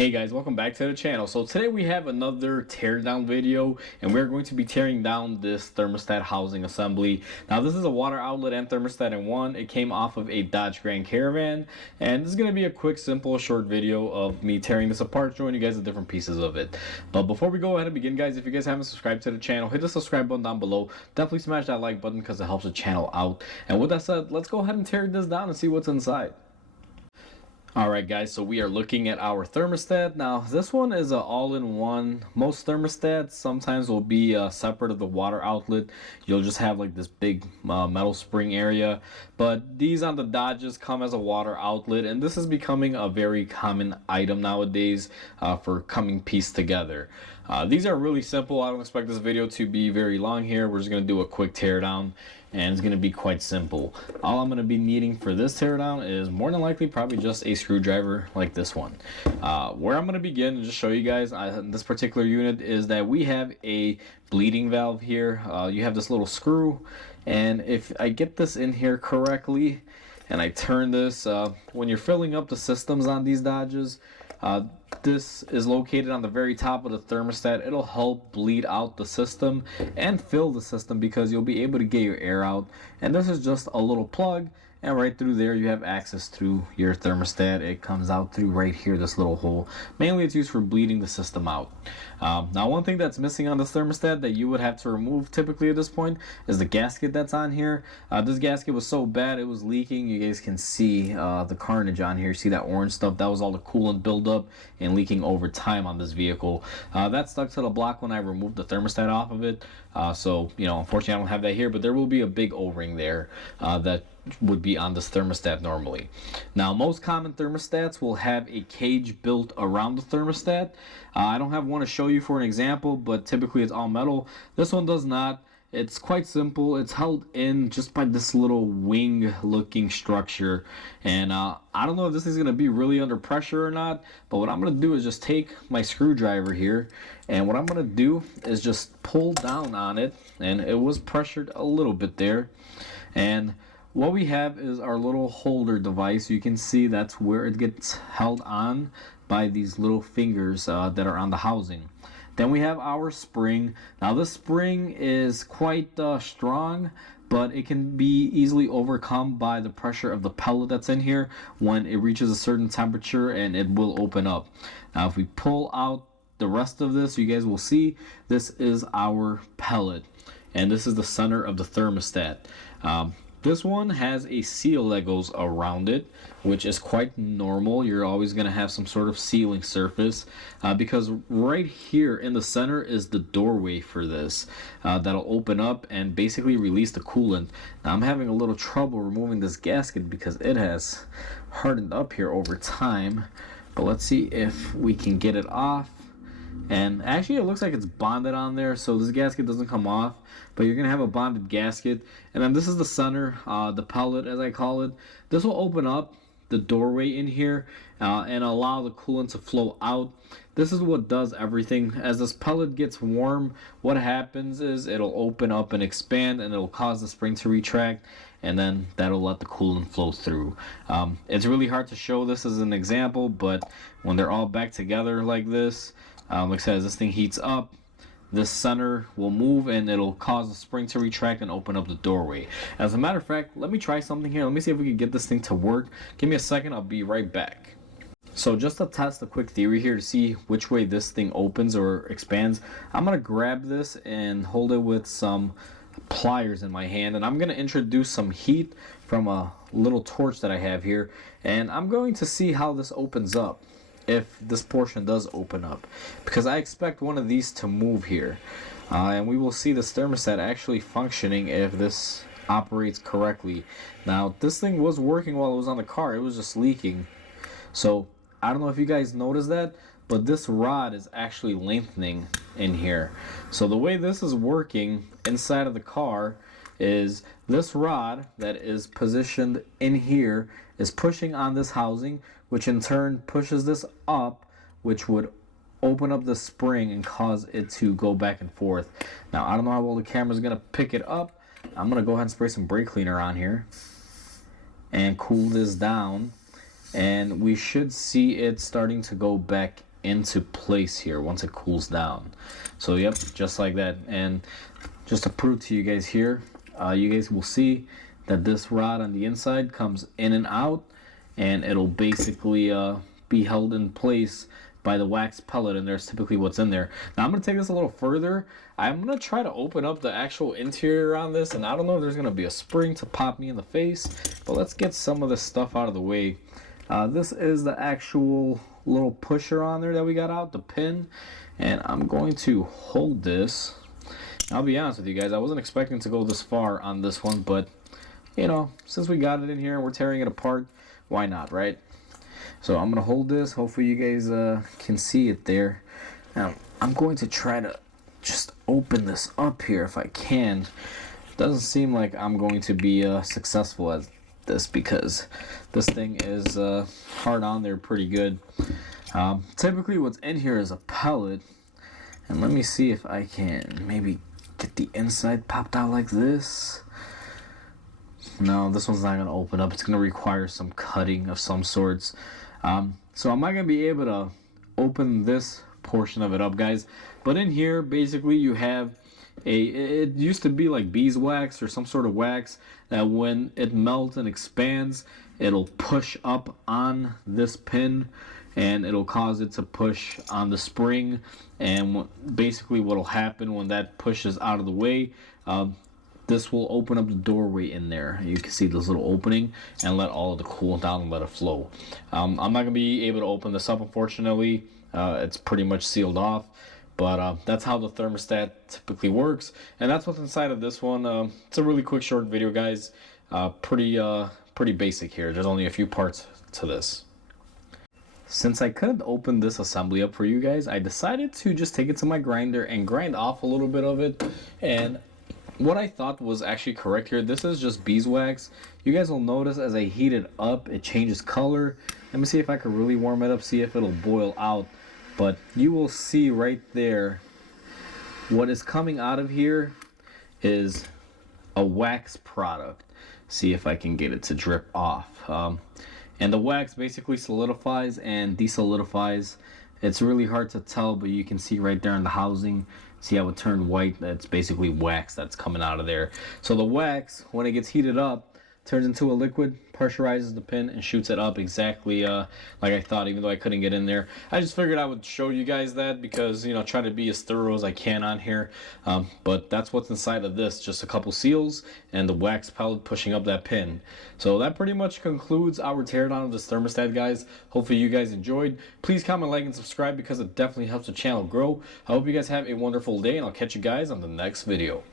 Hey guys, welcome back to the channel. So today we have another teardown video, and we're going to be tearing down this thermostat housing assembly. Now this is a water outlet and thermostat in one. It came off of a Dodge Grand Caravan, and this is going to be a quick, simple, short video of me tearing this apart, showing you guys the different pieces of it. But before we go ahead and begin, guys, if you guys haven't subscribed to the channel, hit the subscribe button down below. Definitely smash that like button because it helps the channel out. And with that said, let's go ahead and tear this down and see what's inside. Alright guys, so we are looking at our thermostat. Now this one is an all-in-one. Most thermostats sometimes will be separate of the water outlet. You'll just have like this big metal spring area, but these on the Dodges come as a water outlet, and this is becoming a very common item nowadays for coming pieced together. These are really simple. I don't expect this video to be very long here. We're just going to do a quick teardown, and it's going to be quite simple. All I'm going to be needing for this teardown is more than likely probably just a screwdriver like this one. Where I'm going to begin and just show you guys this particular unit is that we have a bleeding valve here. You have this little screw, and if I get this in here correctly and I turn this, when you're filling up the systems on these Dodges, this is located on the very top of the thermostat. It'll help bleed out the system and fill the system because you'll be able to get your air out. And this is just a little plug, and right through there you have access to your thermostat. It comes out through right here, this little hole. Mainly it's used for bleeding the system out. Now one thing that's missing on this thermostat that you would have to remove typically at this point is the gasket that's on here. This gasket was so bad it was leaking. You guys can see the carnage on here. See that orange stuff? That was all the coolant buildup and leaking over time on this vehicle. That stuck to the block when I removed the thermostat off of it. So you know, unfortunately I don't have that here, but there will be a big O-ring there that would be on this thermostat normally. Now most common thermostats will have a cage built around the thermostat. I don't have one to show you for an example, but typically it's all metal. This one does not. It's quite simple. It's held in just by this little wing looking structure, and I don't know if this is going to be really under pressure or not, but what I'm going to do is just take my screwdriver here, and what I'm going to do is just pull down on it, and it was pressured a little bit there, and what we have is our little holder device. You can see that's where it gets held on by these little fingers that are on the housing. Then we have our spring. Now this spring is quite strong, but it can be easily overcome by the pressure of the pellet that's in here. When it reaches a certain temperature, and it will open up. Now if we pull out the rest of this, you guys will see this is our pellet, and this is the center of the thermostat. This one has a seal that goes around it, which is quite normal. You're always going to have some sort of sealing surface because right here in the center is the doorway for this that'll open up and basically release the coolant. Now I'm having a little trouble removing this gasket because it has hardened up here over time, but let's see if we can get it off. And actually it looks like it's bonded on there, so this gasket doesn't come off, but you're gonna have a bonded gasket. And then this is the center, the pellet as I call it. This will open up the doorway in here and allow the coolant to flow out. This is what does everything. As this pellet gets warm, what happens is it'll open up and expand, and it'll cause the spring to retract, and then that'll let the coolant flow through. It's really hard to show this as an example, but when they're all back together like this, like I said, as this thing heats up, this center will move and it'll cause the spring to retract and open up the doorway. As a matter of fact, let me try something here. Let me see if we can get this thing to work. Give me a second, I'll be right back. So just to test a quick theory here to see which way this thing opens or expands, I'm going to grab this and hold it with some pliers in my hand, and I'm going to introduce some heat from a little torch that I have here, and I'm going to see how this opens up. If this portion does open up, because I expect one of these to move here, and we will see this thermostat actually functioning if this operates correctly. Now this thing was working while it was on the car, it was just leaking. So I don't know if you guys noticed that, but this rod is actually lengthening in here. So the way this is working inside of the car is this rod that is positioned in here is pushing on this housing, which in turn pushes this up, which would open up the spring and cause it to go back and forth. Now I don't know how well the camera's gonna pick it up. I'm gonna go ahead and spray some brake cleaner on here and cool this down, and we should see it starting to go back into place here once it cools down. So yep, just like that. And just to prove to you guys here, you guys will see that this rod on the inside comes in and out, and it'll basically be held in place by the wax pellet, and there's typically what's in there. Now I'm going to take this a little further. I'm going to try to open up the actual interior on this, and I don't know if there's going to be a spring to pop me in the face, but let's get some of this stuff out of the way. This is the actual little pusher on there that we got out, the pin, and I'm going to hold this. I'll be honest with you guys, I wasn't expecting to go this far on this one, but you know, since we got it in here and we're tearing it apart, why not, right? So I'm gonna hold this. Hopefully you guys can see it there. Now I'm going to try to just open this up here if I can. Doesn't seem like I'm going to be successful at this because this thing is hard on there pretty good. Typically what's in here is a pellet, and let me see if I can maybe get the inside popped out like this. No, this one's not going to open up. It's going to require some cutting of some sorts. So I'm not going to be able to open this portion of it up, guys. But in here, basically, you have it used to be like beeswax or some sort of wax that when it melts and expands, it'll push up on this pin and it'll cause it to push on the spring. And basically what'll happen when that pushes out of the way, this will open up the doorway in there. You can see this little opening and let all of the cool down and let it flow. I'm not going to be able to open this up, unfortunately. It's pretty much sealed off. But that's how the thermostat typically works. And that's what's inside of this one. It's a really quick, short video, guys. Pretty basic here. There's only a few parts to this. Since I couldn't open this assembly up for you guys, I decided to just take it to my grinder and grind off a little bit of it. And what I thought was actually correct here, this is just beeswax. You guys will notice as I heat it up, it changes color. Let me see if I can really warm it up, see if it'll boil out. But you will see right there, what is coming out of here is a wax product. See if I can get it to drip off. And the wax basically solidifies and desolidifies. It's really hard to tell, but you can see right there in the housing. See how it turned white? That's basically wax that's coming out of there. So the wax, when it gets heated up, turns into a liquid, pressurizes the pin, and shoots it up exactly like I thought, even though I couldn't get in there. I just figured I would show you guys that because, you know, try to be as thorough as I can on here. But that's what's inside of this, just a couple seals and the wax pellet pushing up that pin. So that pretty much concludes our teardown of this thermostat, guys. Hopefully you guys enjoyed. Please comment, like, and subscribe because it definitely helps the channel grow. I hope you guys have a wonderful day, and I'll catch you guys on the next video.